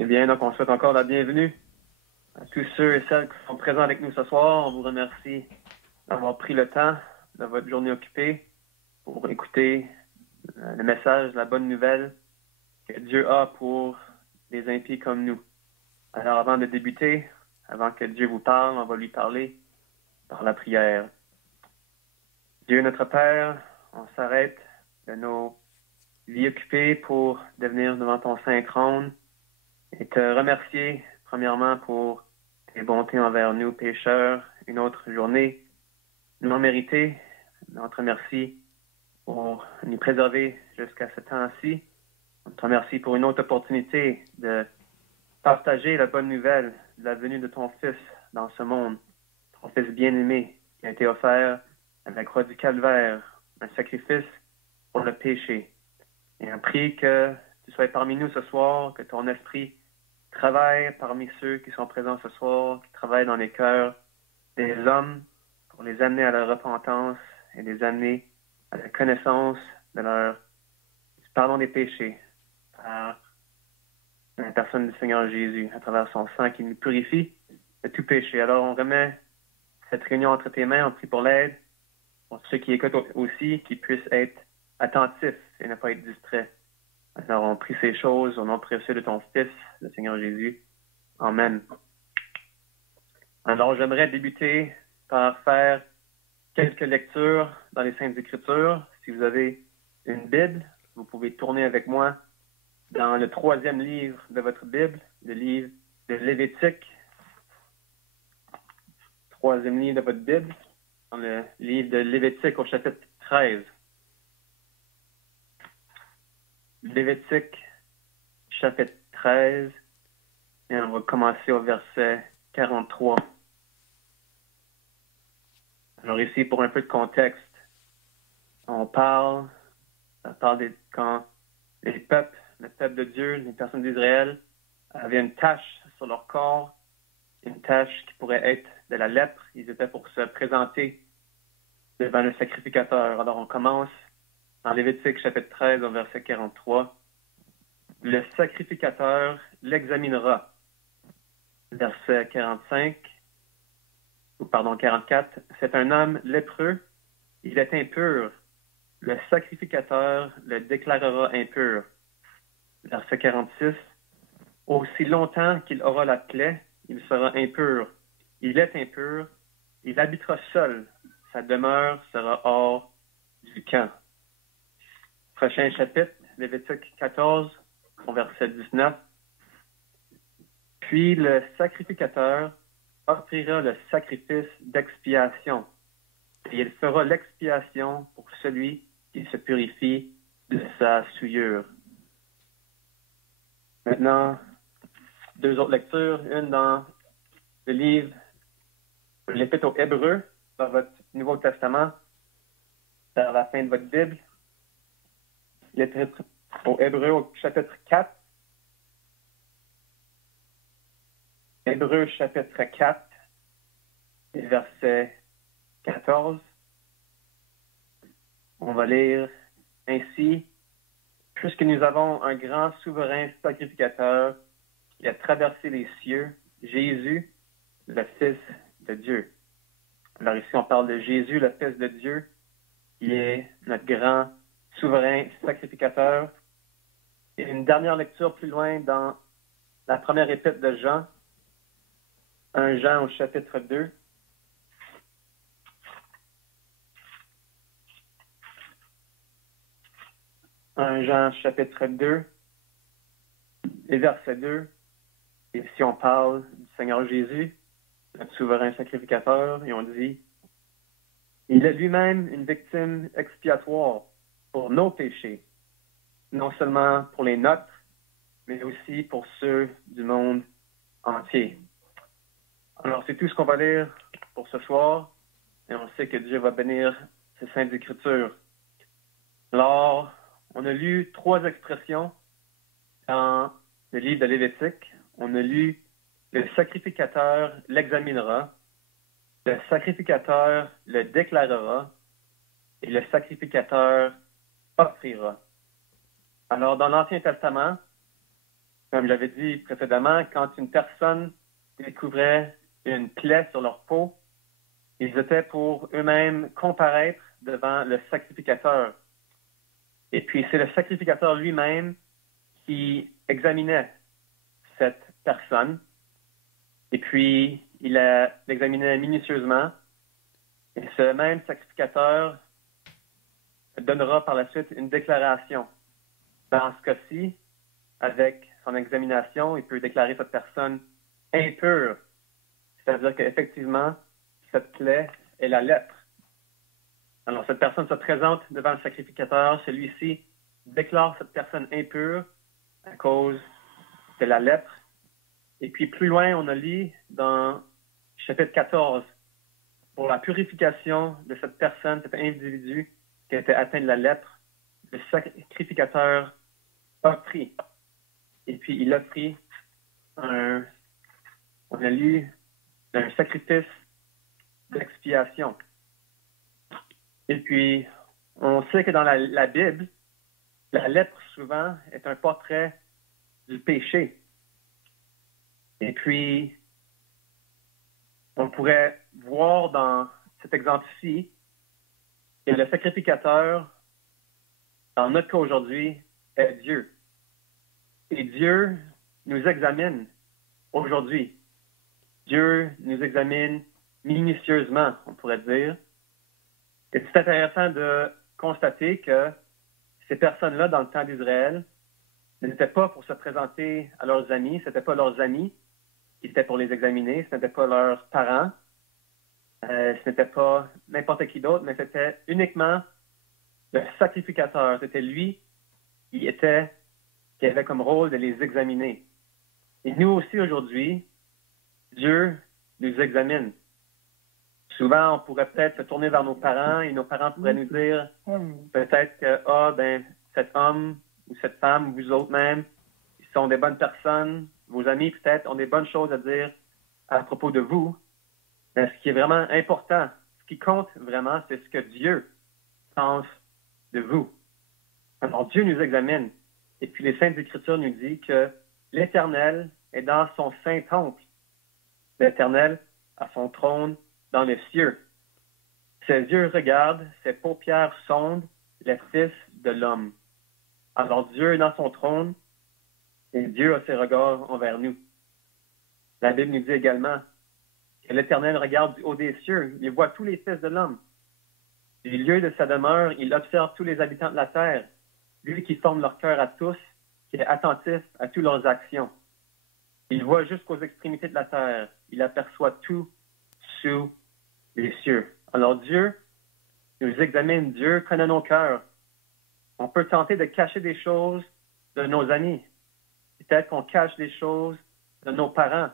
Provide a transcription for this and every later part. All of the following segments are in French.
Eh bien, donc on souhaite encore la bienvenue à tous ceux et celles qui sont présents avec nous ce soir. On vous remercie d'avoir pris le temps de votre journée occupée pour écouter le message, la bonne nouvelle que Dieu a pour les impies comme nous. Alors avant de débuter, avant que Dieu vous parle, on va lui parler par la prière. Dieu notre Père, on s'arrête de nos vies occupées pour devenir devant ton saint trône et te remercier premièrement pour tes bontés envers nous, pécheurs, une autre journée non méritée. On te remercie pour nous préserver jusqu'à ce temps-ci. On te remercie pour une autre opportunité de partager la bonne nouvelle de la venue de ton Fils dans ce monde, ton Fils bien-aimé qui a été offert à la croix du Calvaire, un sacrifice pour le péché. Et on prie que tu sois parmi nous ce soir, que ton esprit travaille parmi ceux qui sont présents ce soir, qui travaillent dans les cœurs des hommes pour les amener à la repentance et les amener à la connaissance de du pardon des péchés par la personne du Seigneur Jésus, à travers son sang qui nous purifie de tout péché. Alors on remet cette réunion entre tes mains, on prie pour l'aide, pour ceux qui écoutent aussi, qui puissent être attentifs et ne pas être distraits. Alors on prie ces choses au nom précieux de ton Fils, le Seigneur Jésus. Amen. Alors j'aimerais débuter par faire quelques lectures dans les Saintes Écritures. Si vous avez une Bible, vous pouvez tourner avec moi dans le 3e livre de votre Bible, le livre de Lévitique. 3e livre de votre Bible, dans le livre de Lévitique au chapitre 13. Lévitique, chapitre 13, et on va commencer au verset 43. Alors ici, pour un peu de contexte, on parle quand les peuples, le peuple de Dieu, les personnes d'Israël, avaient une tache sur leur corps, une tache qui pourrait être de la lèpre. Ils étaient pour se présenter devant le sacrificateur. Alors on commence dans Lévitique chapitre 13 au verset 43. Le sacrificateur l'examinera. Verset 44. C'est un homme lépreux. Il est impur. Le sacrificateur le déclarera impur. Verset 46. Aussi longtemps qu'il aura la plaie, il sera impur. Il est impur. Il habitera seul. Sa demeure sera hors du camp. Prochain chapitre, Lévitique 14, au verset 19. Puis le sacrificateur offrira le sacrifice d'expiation, et il fera l'expiation pour celui qui se purifie de sa souillure. Maintenant, 2 autres lectures, une dans le livre de l'Épître aux Hébreux, dans votre Nouveau Testament, vers la fin de votre Bible. L'Épître aux Hébreux au chapitre 4. Hébreux chapitre 4, et verset 14. On va lire ainsi. Puisque nous avons un grand souverain sacrificateur qui a traversé les cieux, Jésus, le Fils de Dieu. Alors ici, on parle de Jésus, le Fils de Dieu, qui est notre grand souverain sacrificateur. Et une dernière lecture plus loin dans la première épître de Jean, 1 Jean au chapitre 2. Jean chapitre 2, et verset 2. Et ici, on parle du Seigneur Jésus, notre souverain sacrificateur, et on dit, il est lui-même une victime expiatoire pour nos péchés, non seulement pour les nôtres, mais aussi pour ceux du monde entier. Alors, c'est tout ce qu'on va lire pour ce soir, et on sait que Dieu va bénir ces saintes écritures. Alors, on a lu 3 expressions dans le livre de Lévitique. On a lu « le sacrificateur l'examinera »,« le sacrificateur le déclarera » et « le sacrificateur offrira ». Alors, dans l'Ancien Testament, Comme j'avais dit précédemment, quand une personne découvrait une plaie sur leur peau, ils étaient pour eux-mêmes comparaître devant le sacrificateur. Et puis, c'est le sacrificateur lui-même qui examinait cette personne. Et puis, il l'examinait minutieusement. Et ce même sacrificateur donnera par la suite une déclaration. Dans ce cas-ci, avec son examination, il peut déclarer cette personne impure. C'est-à-dire qu'effectivement, cette plaie est la lèpre. Alors, cette personne se présente devant le sacrificateur. Celui-ci déclare cette personne impure à cause de la lèpre. Et puis, plus loin, on a lu dans chapitre 14, pour la purification de cette personne, cet individu qui a été atteint de la lèpre, le sacrificateur offrit. Et puis, il offrit on a lu un sacrifice d'expiation. Et puis, on sait que dans la Bible, la lèpre, souvent, est un portrait du péché. Et puis, on pourrait voir dans cet exemple-ci que le sacrificateur, dans notre cas aujourd'hui, est Dieu. Et Dieu nous examine aujourd'hui. Dieu nous examine minutieusement, on pourrait dire. Et c'est intéressant de constater que ces personnes-là, dans le temps d'Israël, n'étaient pas pour se présenter à leurs amis, ce n'étaient pas leurs amis qui étaient pour les examiner, ce n'étaient pas leurs parents, ce n'était pas n'importe qui d'autre, mais c'était uniquement le sacrificateur. C'était lui qui avait comme rôle de les examiner. Et nous aussi, aujourd'hui, Dieu nous examine. Souvent, on pourrait peut-être se tourner vers nos parents et nos parents pourraient nous dire peut-être que, cet homme ou cette femme, vous autres même, ils sont des bonnes personnes. Vos amis, peut-être, ont des bonnes choses à dire à propos de vous. Mais ce qui est vraiment important, ce qui compte vraiment, c'est ce que Dieu pense de vous. Alors, Dieu nous examine. Et puis, les Saintes Écritures nous disent que l'Éternel est dans son saint temple. L'Éternel a son trône dans les cieux. Ses yeux regardent, ses paupières sondent les fils de l'homme. Alors Dieu est dans son trône et Dieu a ses regards envers nous. La Bible nous dit également que l'Éternel regarde du haut des cieux. Il voit tous les fils de l'homme. Du lieu de sa demeure, il observe tous les habitants de la terre. Lui qui forme leur cœur à tous, qui est attentif à toutes leurs actions. Il voit jusqu'aux extrémités de la terre. Il aperçoit tout sous les cieux. Alors Dieu nous examine. Dieu connaît nos cœurs. On peut tenter de cacher des choses de nos amis. Peut-être qu'on cache des choses de nos parents.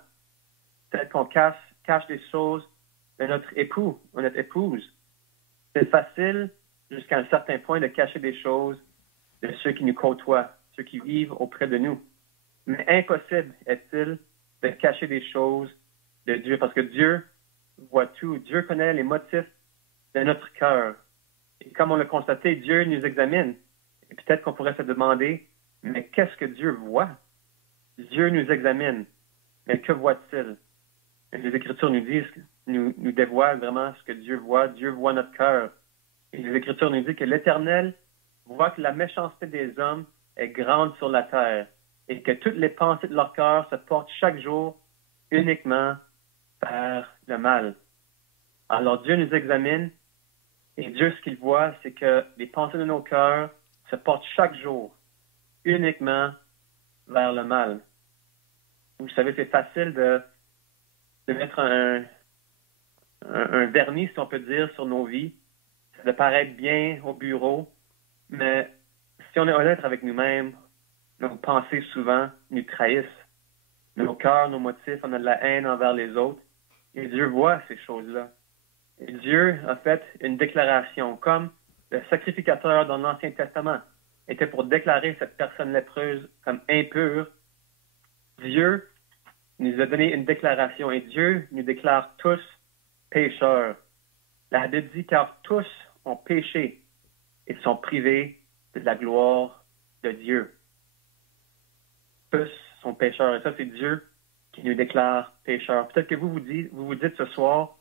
Peut-être qu'on cache des choses de notre époux ou notre épouse. C'est facile, jusqu'à un certain point, de cacher des choses de ceux qui nous côtoient, ceux qui vivent auprès de nous. Mais impossible est-il de cacher des choses de Dieu, parce que Dieu voit tout. Dieu connaît les motifs de notre cœur. Et comme on l'a constaté, Dieu nous examine. Et peut-être qu'on pourrait se demander, mais qu'est-ce que Dieu voit? Dieu nous examine. Mais que voit-il? Les Écritures nous disent, nous dévoilent vraiment ce que Dieu voit. Dieu voit notre cœur. Et les Écritures nous disent que l'Éternel voit que la méchanceté des hommes est grande sur la terre et que toutes les pensées de leur cœur se portent chaque jour uniquement vers le mal. Alors Dieu nous examine et Dieu, ce qu'il voit, c'est que les pensées de nos cœurs se portent chaque jour uniquement vers le mal. Vous savez, c'est facile de mettre un vernis, si on peut dire, sur nos vies, de paraître bien au bureau, mais si on est honnête avec nous-mêmes, nos pensées souvent nous trahissent. Nos cœurs, nos motifs, on a de la haine envers les autres. Et Dieu voit ces choses-là. Et Dieu a fait une déclaration, comme le sacrificateur dans l'Ancien Testament était pour déclarer cette personne lépreuse comme impure. Dieu nous a donné une déclaration et Dieu nous déclare tous pécheurs. La Bible dit car tous ont péché et sont privés de la gloire de Dieu. Tous sont pécheurs. Et ça, c'est Dieu qui nous déclare pécheurs. Peut-être que vous vous dites ce soir,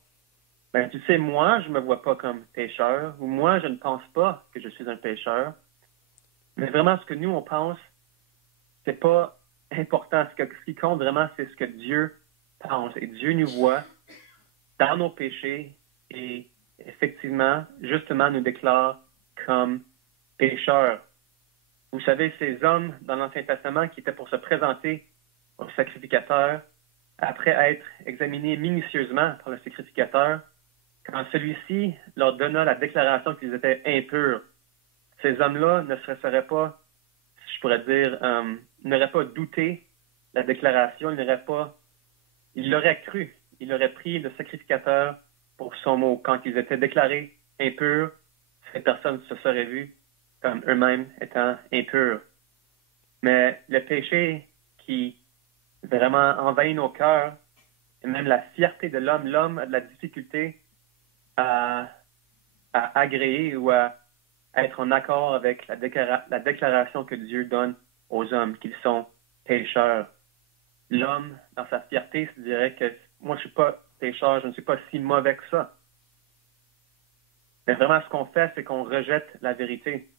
ben, tu sais, moi, je me vois pas comme pécheur, ou moi, je ne pense pas que je suis un pécheur. Mais vraiment, ce que nous, on pense, c'est pas important. Ce qui compte vraiment, c'est ce que Dieu pense. Et Dieu nous voit dans nos péchés et effectivement, justement, nous déclare comme pécheurs. Vous savez, ces hommes dans l'Ancien Testament qui étaient pour se présenter au sacrificateur, après être examinés minutieusement par le sacrificateur, quand celui-ci leur donna la déclaration qu'ils étaient impurs, ces hommes-là ne se seraient pas, je pourrais dire, n'auraient pas douté la déclaration, ils l'auraient cru, ils auraient pris le sacrificateur pour son mot. Quand ils étaient déclarés impurs, ces personnes se seraient vues comme eux-mêmes étant impurs. Mais le péché qui vraiment envahit nos cœurs, et même la fierté de l'homme a de la difficulté à agréer ou à être en accord avec la déclaration que Dieu donne aux hommes, qu'ils sont pécheurs. L'homme, dans sa fierté, se dirait que moi, je ne suis pas pécheur, je ne suis pas si mauvais que ça. Mais vraiment, ce qu'on fait, c'est qu'on rejette la vérité.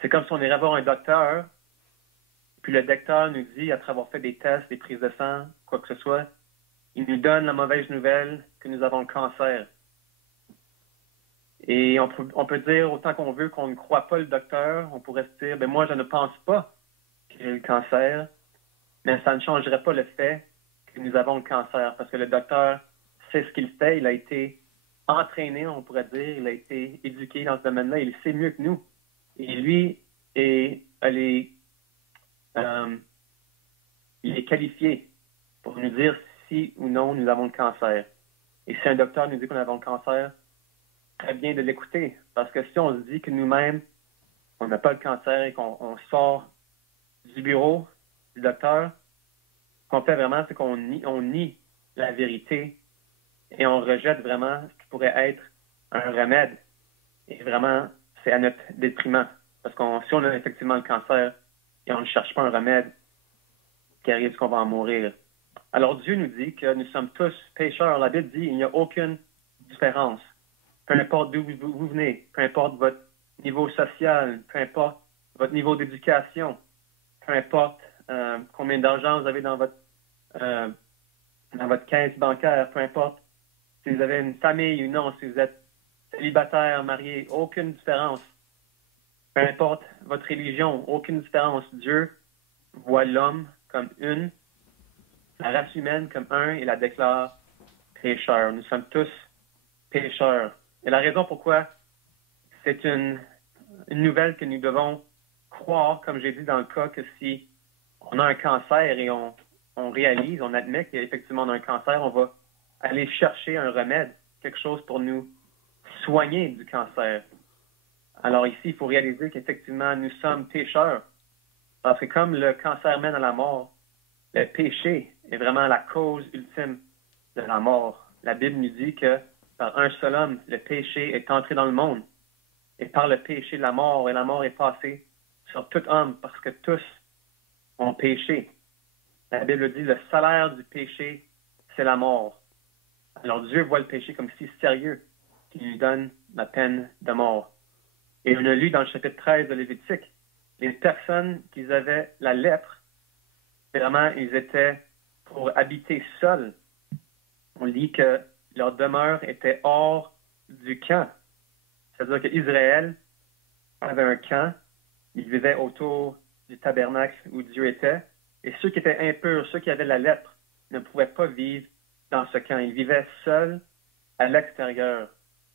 C'est comme si on irait voir un docteur, puis le docteur nous dit, après avoir fait des tests, des prises de sang, quoi que ce soit, il nous donne la mauvaise nouvelle que nous avons le cancer. Et on peut dire autant qu'on veut qu'on ne croit pas le docteur, on pourrait se dire, ben moi, je ne pense pas que j'ai le cancer, mais ça ne changerait pas le fait que nous avons le cancer, parce que le docteur sait ce qu'il fait, il a été entraîné, on pourrait dire, il a été éduqué dans ce domaine-là, il sait mieux que nous. Et lui, il est qualifié pour nous dire si ou non nous avons le cancer. Et si un docteur nous dit qu'on a le cancer, très bien de l'écouter. Parce que si on se dit que nous-mêmes, on n'a pas le cancer et qu'on sort du bureau du docteur, ce qu'on fait vraiment, c'est qu'on nie la vérité et on rejette vraiment ce qui pourrait être un remède. Et vraiment, c'est à notre détriment. Parce que si on a effectivement le cancer et on ne cherche pas un remède, ce qui arrive, c'est qu'on va en mourir. Alors Dieu nous dit que nous sommes tous pécheurs. La Bible dit qu'il n'y a aucune différence. Peu importe d'où vous venez, peu importe votre niveau social, peu importe votre niveau d'éducation, peu importe combien d'argent vous avez dans votre caisse bancaire, peu importe si vous avez une famille ou non, si vous êtes célibataire, marié, aucune différence. Peu importe votre religion, aucune différence. Dieu voit l'homme comme une, la race humaine comme un et la déclare pécheur. Nous sommes tous pécheurs. Et la raison pourquoi c'est une nouvelle que nous devons croire, comme j'ai dit dans le cas que si on a un cancer et on réalise, on admet qu'effectivement on a un cancer, on va aller chercher un remède, quelque chose pour nous soigner du cancer. Alors ici, il faut réaliser qu'effectivement, nous sommes pécheurs. Parce que comme le cancer mène à la mort, le péché est vraiment la cause ultime de la mort. La Bible nous dit que par un seul homme, le péché est entré dans le monde. Et par le péché, la mort, et la mort est passée sur tout homme parce que tous ont péché. La Bible dit le salaire du péché, c'est la mort. Alors Dieu voit le péché comme si sérieux qu'il lui donne la peine de mort. Et on a lu dans le chapitre 13 de Lévitique, les personnes qui avaient la lèpre, vraiment, ils étaient pour habiter seuls. On lit que leur demeure était hors du camp. C'est-à-dire qu'Israël avait un camp, ils vivaient autour du tabernacle où Dieu était, et ceux qui étaient impurs, ceux qui avaient la lèpre, ne pouvaient pas vivre dans ce camp. Ils vivaient seuls à l'extérieur.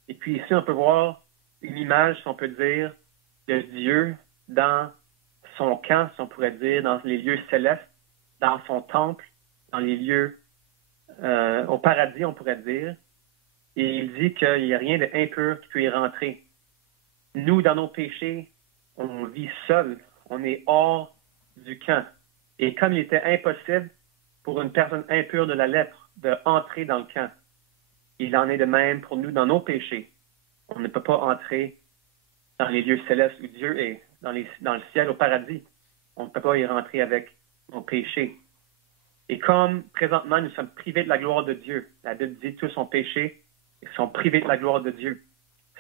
Et puis ici, on peut voir une image, si on peut dire, de Dieu dans son camp, si on pourrait dire, dans les lieux célestes, dans son temple, dans les lieux au paradis, on pourrait dire. Et il dit qu'il n'y a rien d'impur qui peut y rentrer. Nous, dans nos péchés, on vit seul. On est hors du camp. Et comme il était impossible pour une personne impure de la lèpre de entrer dans le camp, il en est de même pour nous dans nos péchés. On ne peut pas entrer dans les lieux célestes où Dieu est, dans le ciel, au paradis. On ne peut pas y rentrer avec nos péchés. Et comme présentement nous sommes privés de la gloire de Dieu, la Bible dit tous ont péché et sont privés de la gloire de Dieu.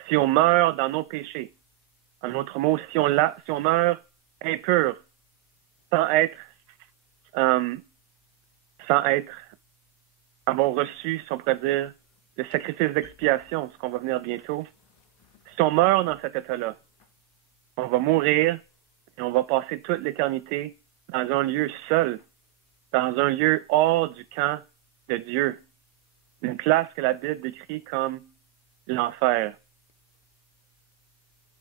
Si on meurt dans nos péchés, en d'autres mots, si on meurt impur, sans avoir reçu, si on pourrait dire, le sacrifice d'expiation, ce qu'on va venir bientôt, si on meurt dans cet état-là, on va mourir et on va passer toute l'éternité dans un lieu seul, dans un lieu hors du camp de Dieu, une place que la Bible décrit comme l'enfer.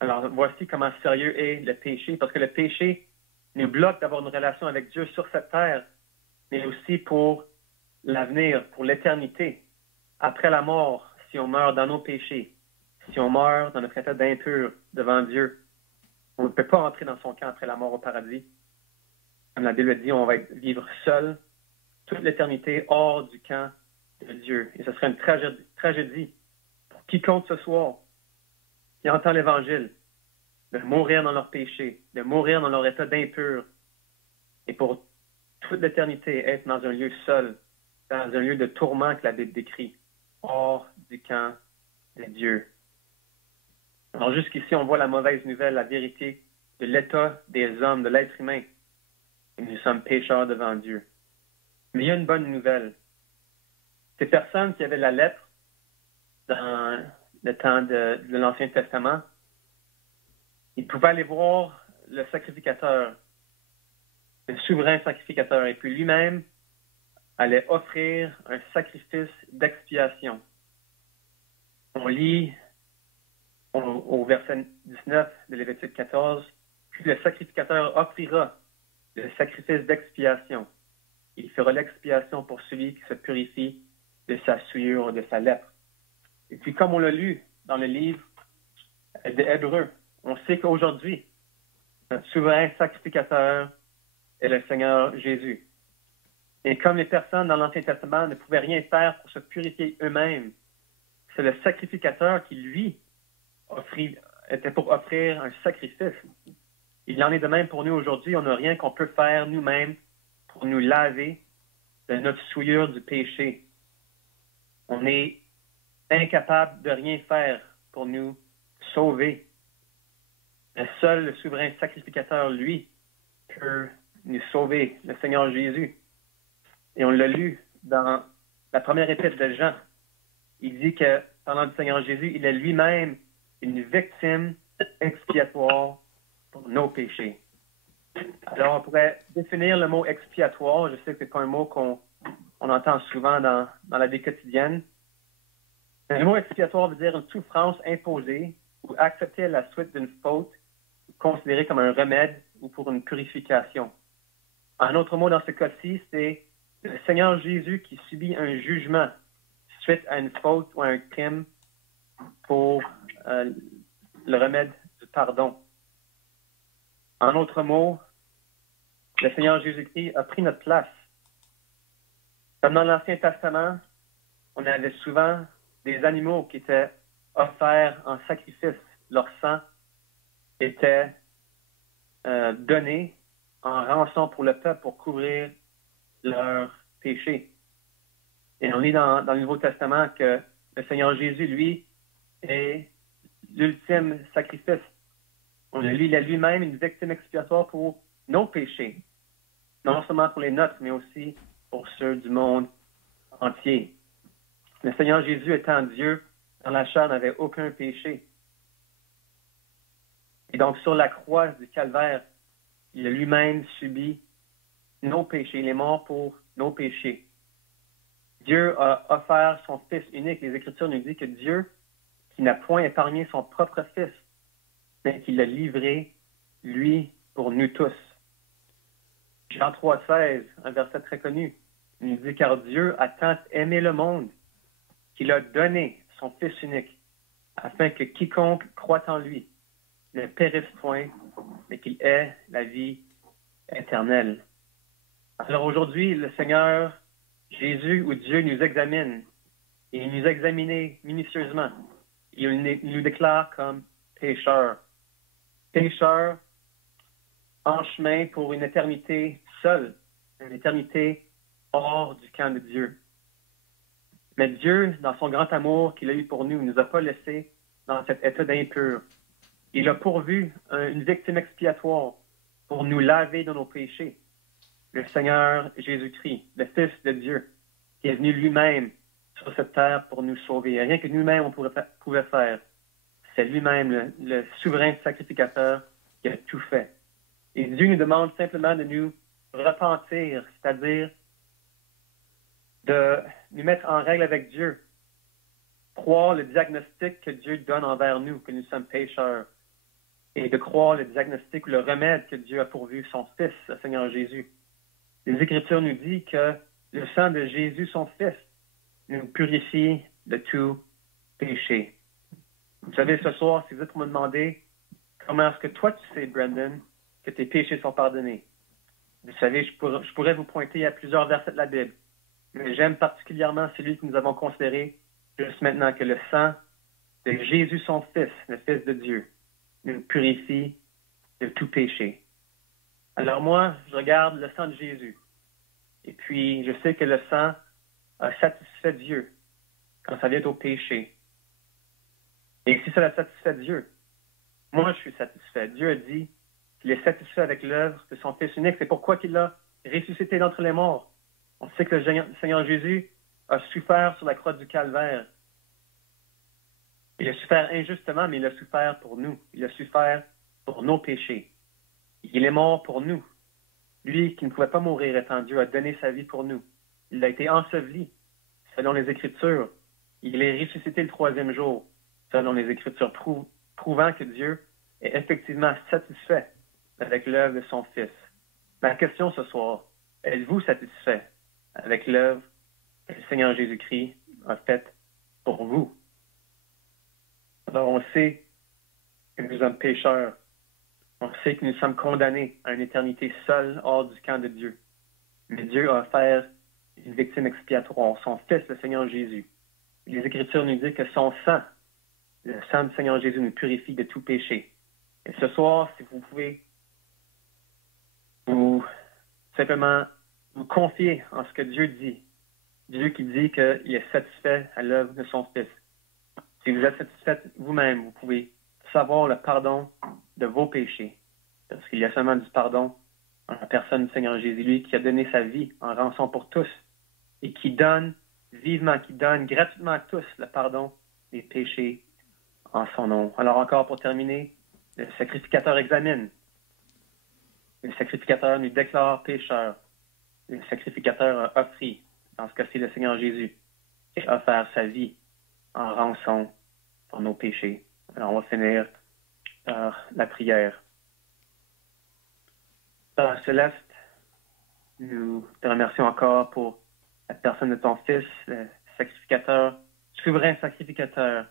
Alors, voici comment sérieux est le péché, parce que le péché nous bloque d'avoir une relation avec Dieu sur cette terre, mais aussi pour l'avenir, pour l'éternité, après la mort, si on meurt dans nos péchés, si on meurt dans notre état d'impur devant Dieu. On ne peut pas entrer dans son camp après la mort au paradis. Comme la Bible dit, on va vivre seul toute l'éternité hors du camp de Dieu. Et ce serait une tragédie pour quiconque ce soir qui entend l'Évangile, de mourir dans leur péché, de mourir dans leur état d'impur, et pour toute l'éternité être dans un lieu seul, dans un lieu de tourment que la Bible décrit, hors du camp de Dieu. Alors jusqu'ici, on voit la mauvaise nouvelle, la vérité de l'état des hommes, de l'être humain. Et nous sommes pécheurs devant Dieu. Mais il y a une bonne nouvelle. Ces personnes qui avaient la lettre dans le temps de l'Ancien Testament, ils pouvaient aller voir le sacrificateur, le souverain sacrificateur, et puis lui-même allait offrir un sacrifice d'expiation. On lit au verset 19 de Lévitique 14, « Puis le sacrificateur offrira le sacrifice d'expiation. Il fera l'expiation pour celui qui se purifie de sa souillure, de sa lèpre. » Et puis, comme on l'a lu dans le livre des Hébreux, on sait qu'aujourd'hui, notre souverain sacrificateur est le Seigneur Jésus. Et comme les personnes dans l'Ancien Testament ne pouvaient rien faire pour se purifier eux-mêmes, c'est le sacrificateur qui, lui, était pour offrir un sacrifice. Il en est de même pour nous aujourd'hui. On n'a rien qu'on peut faire nous-mêmes pour nous laver de notre souillure du péché. On est incapable de rien faire pour nous sauver. Le seul, le souverain sacrificateur, lui, peut nous sauver, le Seigneur Jésus. Et on l'a lu dans la première épître de Jean. Il dit que, parlant du Seigneur Jésus, il est lui-même une victime expiatoire pour nos péchés. Alors, on pourrait définir le mot expiatoire. Je sais que ce n'est pas un mot qu'on entend souvent dans la vie quotidienne. Mais le mot expiatoire veut dire une souffrance imposée ou acceptée à la suite d'une faute, considérée comme un remède ou pour une purification. Un autre mot dans ce cas-ci, c'est le Seigneur Jésus qui subit un jugement suite à une faute ou à un crime pour le remède du pardon. En d'autres mots, le Seigneur Jésus-Christ a pris notre place. Comme dans l'Ancien Testament, on avait souvent des animaux qui étaient offerts en sacrifice. Leur sang était donné en rançon pour le peuple pour couvrir leurs péchés. Et on lit dans le Nouveau Testament que le Seigneur Jésus, lui, est l'ultime sacrifice. On le lit, il est lui-même une victime expiatoire pour nos péchés. Non seulement pour les nôtres, mais aussi pour ceux du monde entier. Le Seigneur Jésus, étant Dieu, dans la chair, n'avait aucun péché. Et donc, sur la croix du Calvaire, il a lui-même subi nos péchés. Il est mort pour nos péchés. Dieu a offert son Fils unique. Les Écritures nous disent que Dieu, qui n'a point épargné son propre Fils, mais qu'il l'a livré, lui, pour nous tous. Jean 3,16, un verset très connu, il nous dit « Car Dieu a tant aimé le monde qu'il a donné son Fils unique, afin que quiconque croit en lui ne périsse point, mais qu'il ait la vie éternelle. » Alors aujourd'hui, le Seigneur Jésus ou Dieu nous examine, et il nous examine minutieusement. Il nous déclare comme pécheurs. Pécheurs en chemin pour une éternité seule une éternité hors du camp de Dieu. Mais Dieu, dans son grand amour qu'il a eu pour nous, ne nous a pas laissés dans cet état d'impur. Il a pourvu une victime expiatoire pour nous laver de nos péchés. Le Seigneur Jésus-Christ, le Fils de Dieu, qui est venu lui-même sur cette terre pour nous sauver. Rien que nous-mêmes on pouvait faire. C'est lui-même, le souverain sacrificateur, qui a tout fait. Et Dieu nous demande simplement de nous repentir, c'est-à-dire de nous mettre en règle avec Dieu, croire le diagnostic que Dieu donne envers nous, que nous sommes pécheurs, et de croire le diagnostic ou le remède que Dieu a pourvu son Fils, le Seigneur Jésus. Les Écritures nous disent que le sang de Jésus, son Fils, nous purifie de tout péché. Vous savez, ce soir, si vous êtes pour me demander comment est-ce que toi tu sais, Brandon, que tes péchés sont pardonnés, vous savez, je pourrais vous pointer à plusieurs versets de la Bible, mais j'aime particulièrement celui que nous avons considéré juste maintenant, que le sang de Jésus, son Fils, le Fils de Dieu, nous purifie de tout péché. Alors moi, je regarde le sang de Jésus, et puis je sais que le sang a satisfait Dieu quand ça vient au péché. Et si cela satisfait Dieu, moi je suis satisfait. Dieu a dit qu'il est satisfait avec l'œuvre de son Fils unique. C'est pourquoi qu'il l'a ressuscité d'entre les morts. On sait que le Seigneur Jésus a souffert sur la croix du Calvaire. Il a souffert injustement, mais il a souffert pour nous. Il a souffert pour nos péchés. Il est mort pour nous. Lui qui ne pouvait pas mourir étant Dieu a donné sa vie pour nous. Il a été enseveli selon les Écritures. Il est ressuscité le 3e jour selon les Écritures, prouvant que Dieu est effectivement satisfait avec l'œuvre de son Fils. Ma question ce soir, êtes-vous satisfait avec l'œuvre que le Seigneur Jésus-Christ a faite pour vous? Alors on sait que nous sommes pécheurs. On sait que nous sommes condamnés à une éternité seule hors du camp de Dieu. Mais Dieu a offert une victime expiatoire, son Fils, le Seigneur Jésus. Les Écritures nous disent que son sang, le sang du Seigneur Jésus, nous purifie de tout péché. Et ce soir, si vous pouvez vous simplement vous confier en ce que Dieu dit, Dieu qui dit qu'il est satisfait à l'œuvre de son Fils. Si vous êtes satisfait vous-même, vous pouvez savoir le pardon de vos péchés. Parce qu'il y a seulement du pardon en la personne du Seigneur Jésus, lui qui a donné sa vie en rançon pour tous et qui donne vivement, qui donne gratuitement à tous le pardon des péchés en son nom. Alors encore pour terminer, le sacrificateur examine. Le sacrificateur nous déclare pécheurs. Le sacrificateur a offert, dans ce cas-ci le Seigneur Jésus, qui a offert sa vie en rançon pour nos péchés. Alors on va finir par la prière. Père Céleste, nous te remercions encore pour la personne de ton Fils, le sacrificateur, souverain sacrificateur,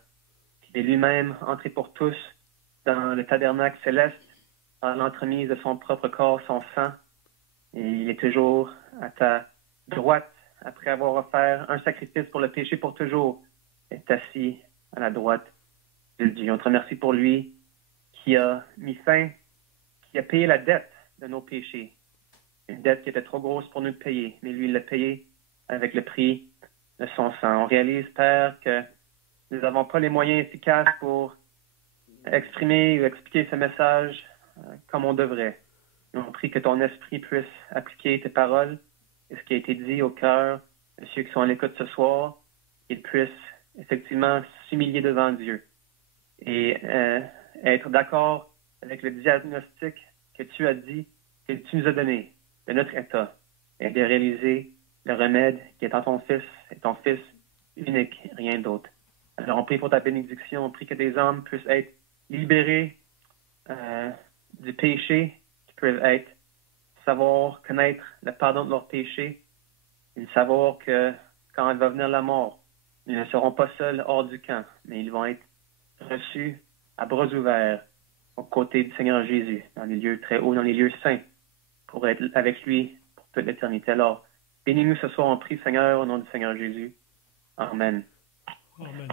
qui est lui-même entré pour tous dans le tabernacle céleste, par l'entremise de son propre corps, son sang. Et il est toujours à ta droite, après avoir offert un sacrifice pour le péché pour toujours, est assis à la droite de Dieu. On te remercie pour lui qui a mis fin, qui a payé la dette de nos péchés. Une dette qui était trop grosse pour nous de payer, mais lui, il l'a payé avec le prix de son sang. On réalise, Père, que nous n'avons pas les moyens efficaces pour exprimer ou expliquer ce message comme on devrait. Nous on prie que ton esprit puisse appliquer tes paroles et ce qui a été dit au cœur de ceux qui sont à l'écoute ce soir, qu'ils puissent effectivement s'humilier devant Dieu et être d'accord avec le diagnostic que tu as dit, que tu nous as donné de notre état et de réaliser le remède qui est en ton Fils et ton Fils unique, rien d'autre. Alors on prie pour ta bénédiction, on prie que des âmes puissent être libérées du péché, qui peuvent être, savoir, connaître le pardon de leurs péchés, et savoir que quand il va venir la mort, ils ne seront pas seuls hors du camp, mais ils vont être reçus à bras ouverts aux côtés du Seigneur Jésus, dans les lieux très hauts, dans les lieux saints, pour être avec lui pour toute l'éternité. Alors, bénis-nous ce soir, on prie, Seigneur, au nom du Seigneur Jésus. Amen. Amen.